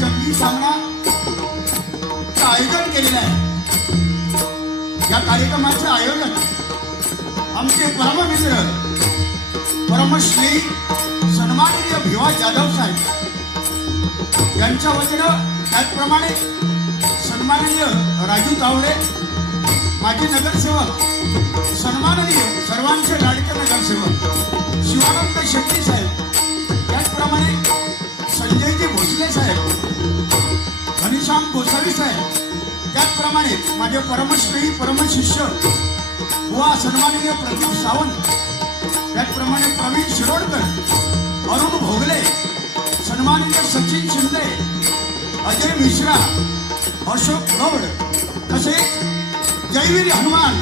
जंगी सामना आयोजन केलेलं आहे. या कार्यक्रमाचे आयोजक आमचे परममित्र परमश्री सन्माननीय भिवा जाधव साहेब यांच्या वतीनं, त्याचप्रमाणे सन्माननीय राजू तावडे माजी नगरसेवक, सन्माननीय सर्वांचे लाडके नगरसेवक शिवानंद शेट्टी साहेब, त्याचप्रमाणे संजयजी भोसले साहेब, घनश्याम गोसावी साहेब, त्याचप्रमाणे माझे परमश्री परमशिष्य व सन्माननीय प्रदीप सावंत, त्याचप्रमाणे प्रवीण शिरोडकर, अरुण भोगले, सन्माननीय सचिन शिंदे, अजय मिश्रा, अशोक गौड, तसेच जयवीर हनुमान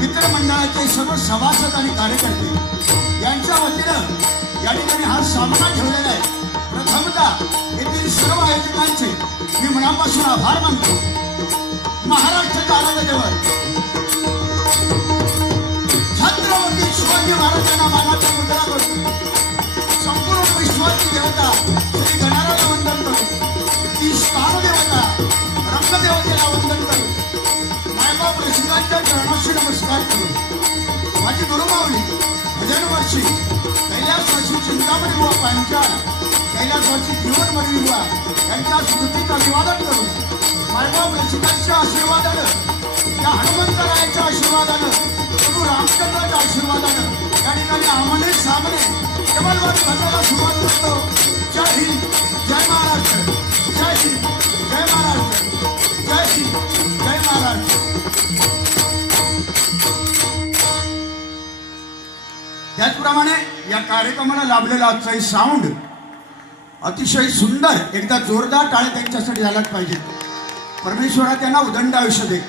मित्रमंडळाचे सर्व सभासद आणि कार्यकर्ते यांच्या वतीनं या ठिकाणी हा सामना ठेवलेला आहे. प्रथमतः येथील सर्व आयोजकांचे मी मनापासून आभार मानतो. महाराष्ट्राच्या आराध्य छत्रपती शिवाजी महाराजांना मानाचा मुद्रा करून संपूर्ण विश्वाची देवता श्री गणाराला वंदन करून, ती स्थानदेवता रंगदेवतेला वंदन करून, मायबाप रसिकांच्या चरणाशी नमस्कार करून, माझी गुरुमावली भजनवर्षी कैलासवासी चिंतामणी बुवा पांचाळ, कैलासवासी जीवनमणी बुवा यांच्या स्मृतीचं अभिवादन करून, मायबाप रसिकांच्या आशीर्वादानं, त्या हनुमंतरायाच्या आशीर्वादानं, प्रभू रामचंद्राच्या आशीर्वादानं या ठिकाणी आमने सामने टेबलवर बसायला सुरुवात करतो. जय हिंद, जय महाराष्ट्र, जय हिंद, जय महाराष्ट्र, जय हिंद, जय महाराष्ट्र. त्याचप्रमाणे या कार्यक्रमाला लाभलेला आजचा साऊंड अतिशय सुंदर, एकदा जोरदार टाळे त्यांच्यासाठी झालाच पाहिजे. परमेश्वरा त्यांना उदंड आयुष्य दे.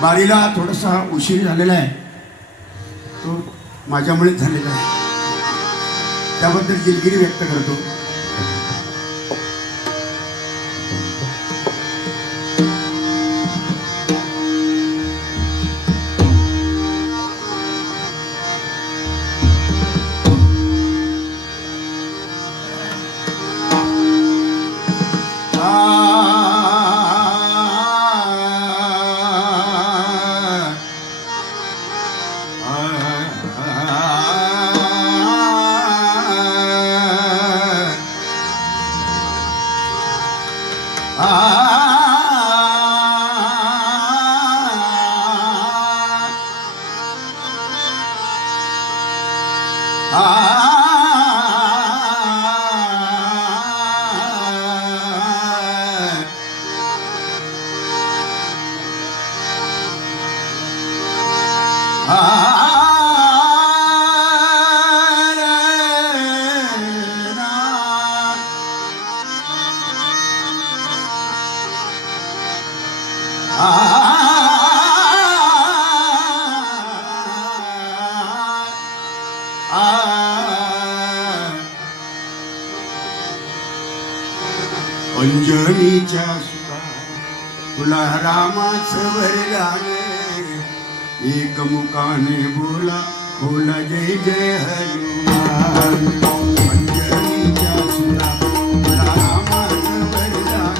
बारीला थोडासा उशीर झालेला आहे, तो माझ्यामुळेच झालेला आहे, त्याबद्दल दिलगिरी व्यक्त करतो. अंजनीच्या सुता तुला रामाचं वरदान, एकमुखाने बोला बोला जय जय हनुमान. अंजनीच्या सुता तुला रामाचं वरदान,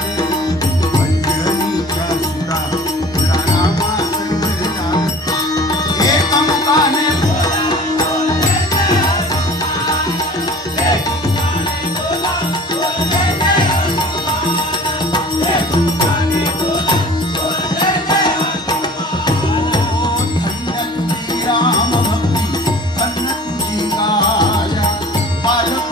अंजनीच्या सुता तुला रामाचं वरदान, एकमुखाने बोला बोला जय जय हनुमान, एकमुखाने बोला बोला जय जय हनुमान, एकमुखाने बोला बोला जय जय हनुमान. धन्य तुझी राम भक्ती, धन्य तुझी काया, बालक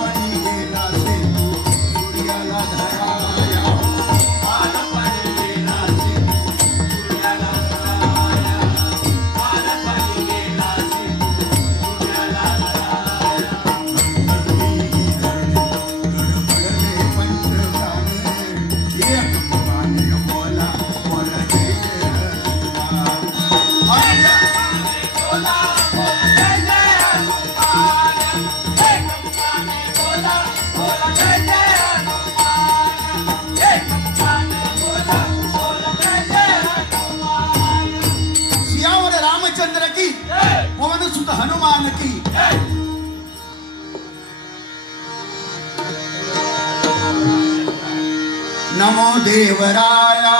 नमो देवराया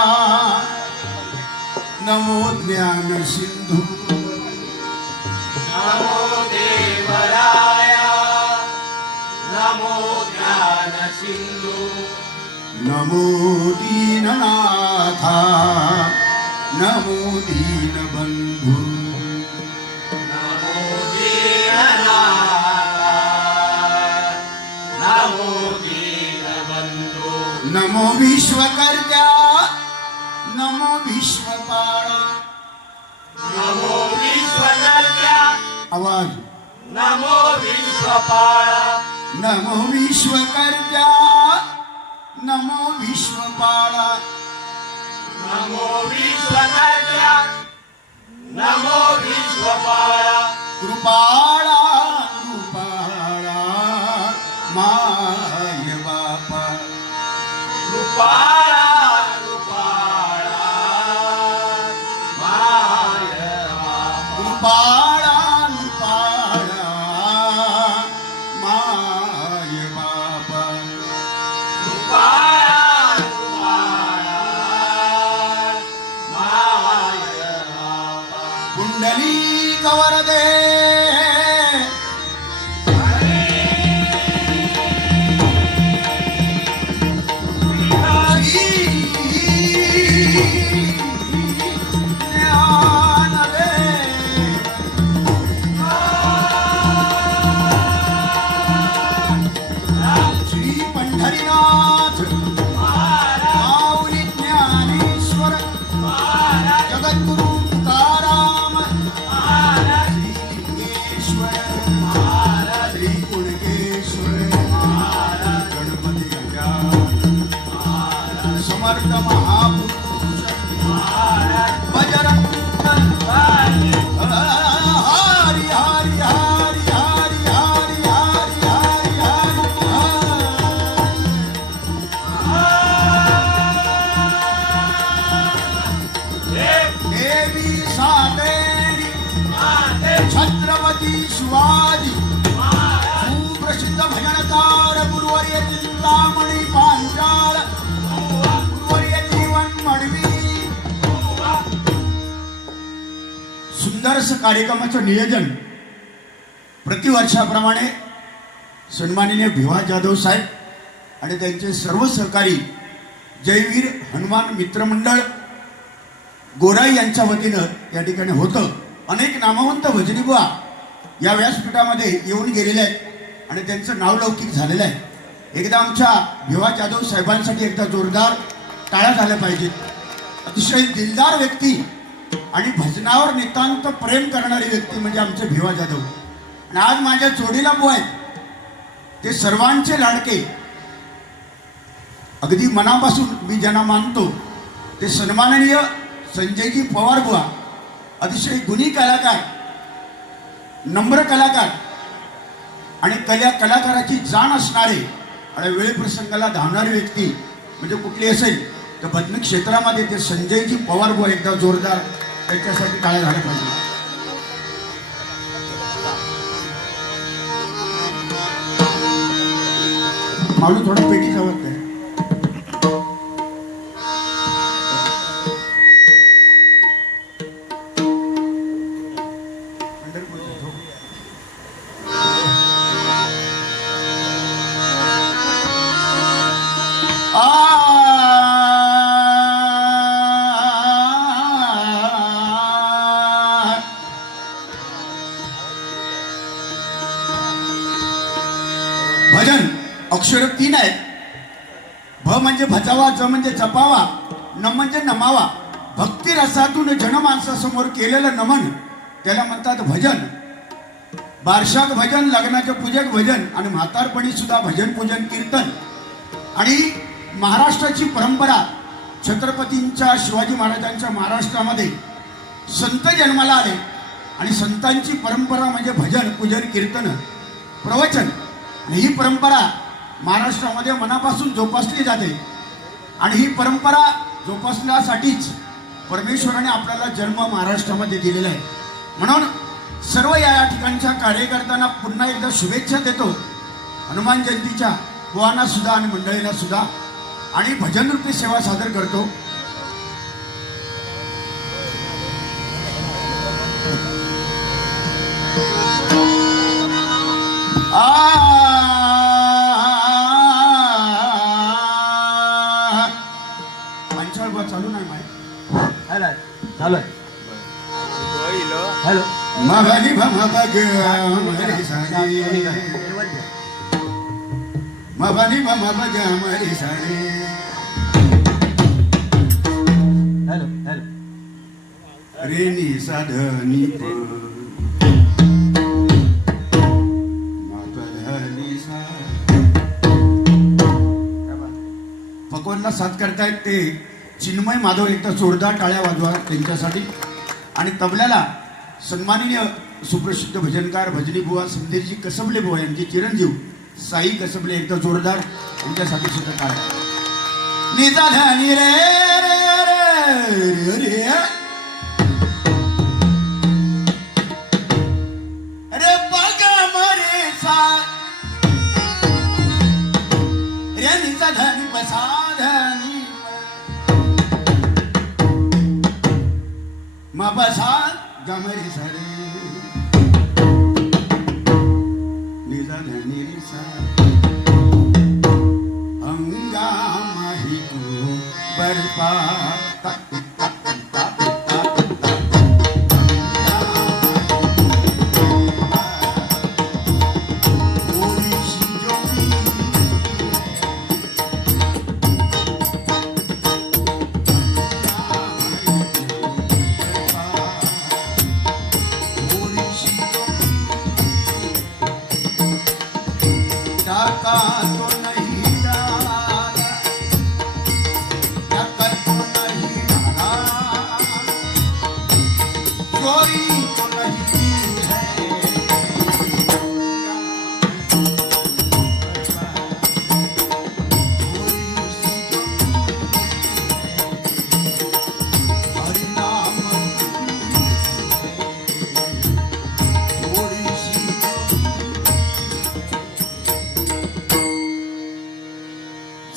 नमो ज्ञान सिंधू नमो देवराया नमो ज्ञान सिंधू नमो दीननाथा नमो दीनबंधू नमो दीननाथा नमो दीनबंधू नमो विश्वकर्त्या नमो विश्वपाला नमो विश्वकर्त्या आवाज नमो विश्वपाला नमो विश्वकर्त्या नमो विश्वपाला नमो विश्वकर्त्या नमो विश्वपाला कृपाळा कृपाळा माय बापा कृपाळा कृपाळा माय कृपाळा कृपाळा माय बापा कृपाळा कृपाळा माय कुंडली कवरदे श्री पंढरीनाथ माऊली ज्ञानेश्वर जगद्गुरु तुकाराम श्री लिंगेश्वर श्री कुणकेश्वर गणपती गजानन समर्थ महापुरुष बजरंग हरी हरी हरी हरी हरी हरी हरी देवी सातेरी छत्रपती शिवाजी सुप्रसिद्ध भजनकार गुरुवर्य चिंतामणी पांचाळ गुरुवर्य जीवन मडवी सुंदरस कार्यक्रमाचं नियोजन प्रतिवर्षाप्रमाणे सन्माननीय भिवा जाधव साहेब आणि त्यांचे सर्व सहकारी जयवीर हनुमान मित्रमंडळ गोराई यांच्या वतीनं या ठिकाणी होतं. अनेक नामवंत भजनीबुवा या व्यासपीठामध्ये येऊन गेलेले आहेत आणि त्यांचं नावलौकिक झालेलं आहे. एकदा आमच्या भिवा जाधव साहेबांसाठी एकदा जोरदार टाळ्या झाल्या पाहिजेत. अतिशय दिलदार व्यक्ती आणि भजनावर नितांत प्रेम करणारी व्यक्ती म्हणजे आमचे भिवा जाधव. आणि आज माझ्या जोडीला बुवा आहेत ते सर्वांचे लाडके, अगदी मनापासून मी ज्यांना मानतो ते सन्माननीय संजयजी पवार बुवा, अतिशय गुणी कलाकार, नम्र कलाकार आणि कलाकाराची जाण असणारे आणि वेळप्रसंगाला धावणारी व्यक्ती म्हणजे कुठली असेल तर भजन क्षेत्रामध्ये ते संजयजी पवार बुवा एकदा जोरदार त्यांच्यासाठी टाळ्या झाल्या पाहिजे. मालू थोडं पेटी जवळ आहे. भजन अक्षर 3 आहेत. भ म्हणजे भजावा, ज म्हणजे जपावा, न म्हणजे नमावा. भक्ती रसातून जनमानसासमोर केलेलं नमन त्याला म्हणतात भजन. बारशात भजन, लग्नाच्या पूजेत भजन आणि म्हातारपणी सुद्धा भजन पूजन कीर्तन. आणि महाराष्ट्राची परंपरा, छत्रपतींच्या शिवाजी महाराजांच्या महाराष्ट्रामध्ये संत जन्माला आले आणि संतांची परंपरा म्हणजे भजन पूजन कीर्तन प्रवचन. आणि ही परंपरा महाराष्ट्रामध्ये मनापासून जोपासली जाते आणि ही परंपरा जोपासण्यासाठीच परमेश्वराने आपल्याला जन्म महाराष्ट्रामध्ये दिलेला आहे. म्हणून सर्व या ठिकाणच्या कार्यकर्त्यांना पुन्हा एकदा शुभेच्छा देतो. हनुमान जयंतीच्या बुवांना सुद्धा आणि मंडळींना सुद्धा, आणि भजन रूपी सेवा सादर करतो. पंचाळ बुवा चालू नाही माय. चालू हॅलो मगनी भम बग मरी सारी मगनी भम बग मरी सारी. हॅलो हॅलो रेनी साधनी प मगधनी सा. पकवानला साथ करतायत ते चिन्मय माधव. एकदा जोरदार टाळ्या वाजवा त्यांच्यासाठी. आणि तबल्याला सन्माननीय सुप्रसिद्ध भजनकार भजनी बुवा संदेशजी कसबले बुवा यांचे चिरंजीव साई कसबले. एकदा जोरदार त्यांच्यासाठी सुद्धा टाळ्या. निजाधनी रे रे रे रे रे बग मरे सा रे निजाधनी बसाधनी म बसा गमरी सारे निजाधनी रे सा. हंगामा ही तू बरपा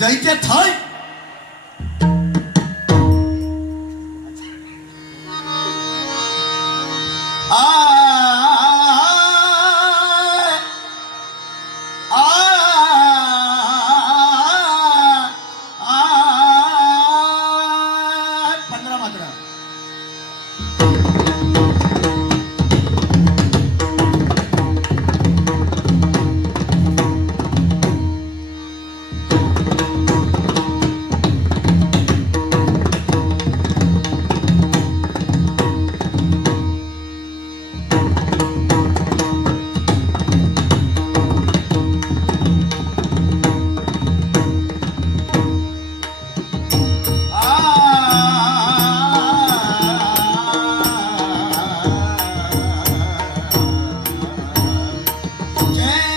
जैचे थय पंधरा मात्रा. जय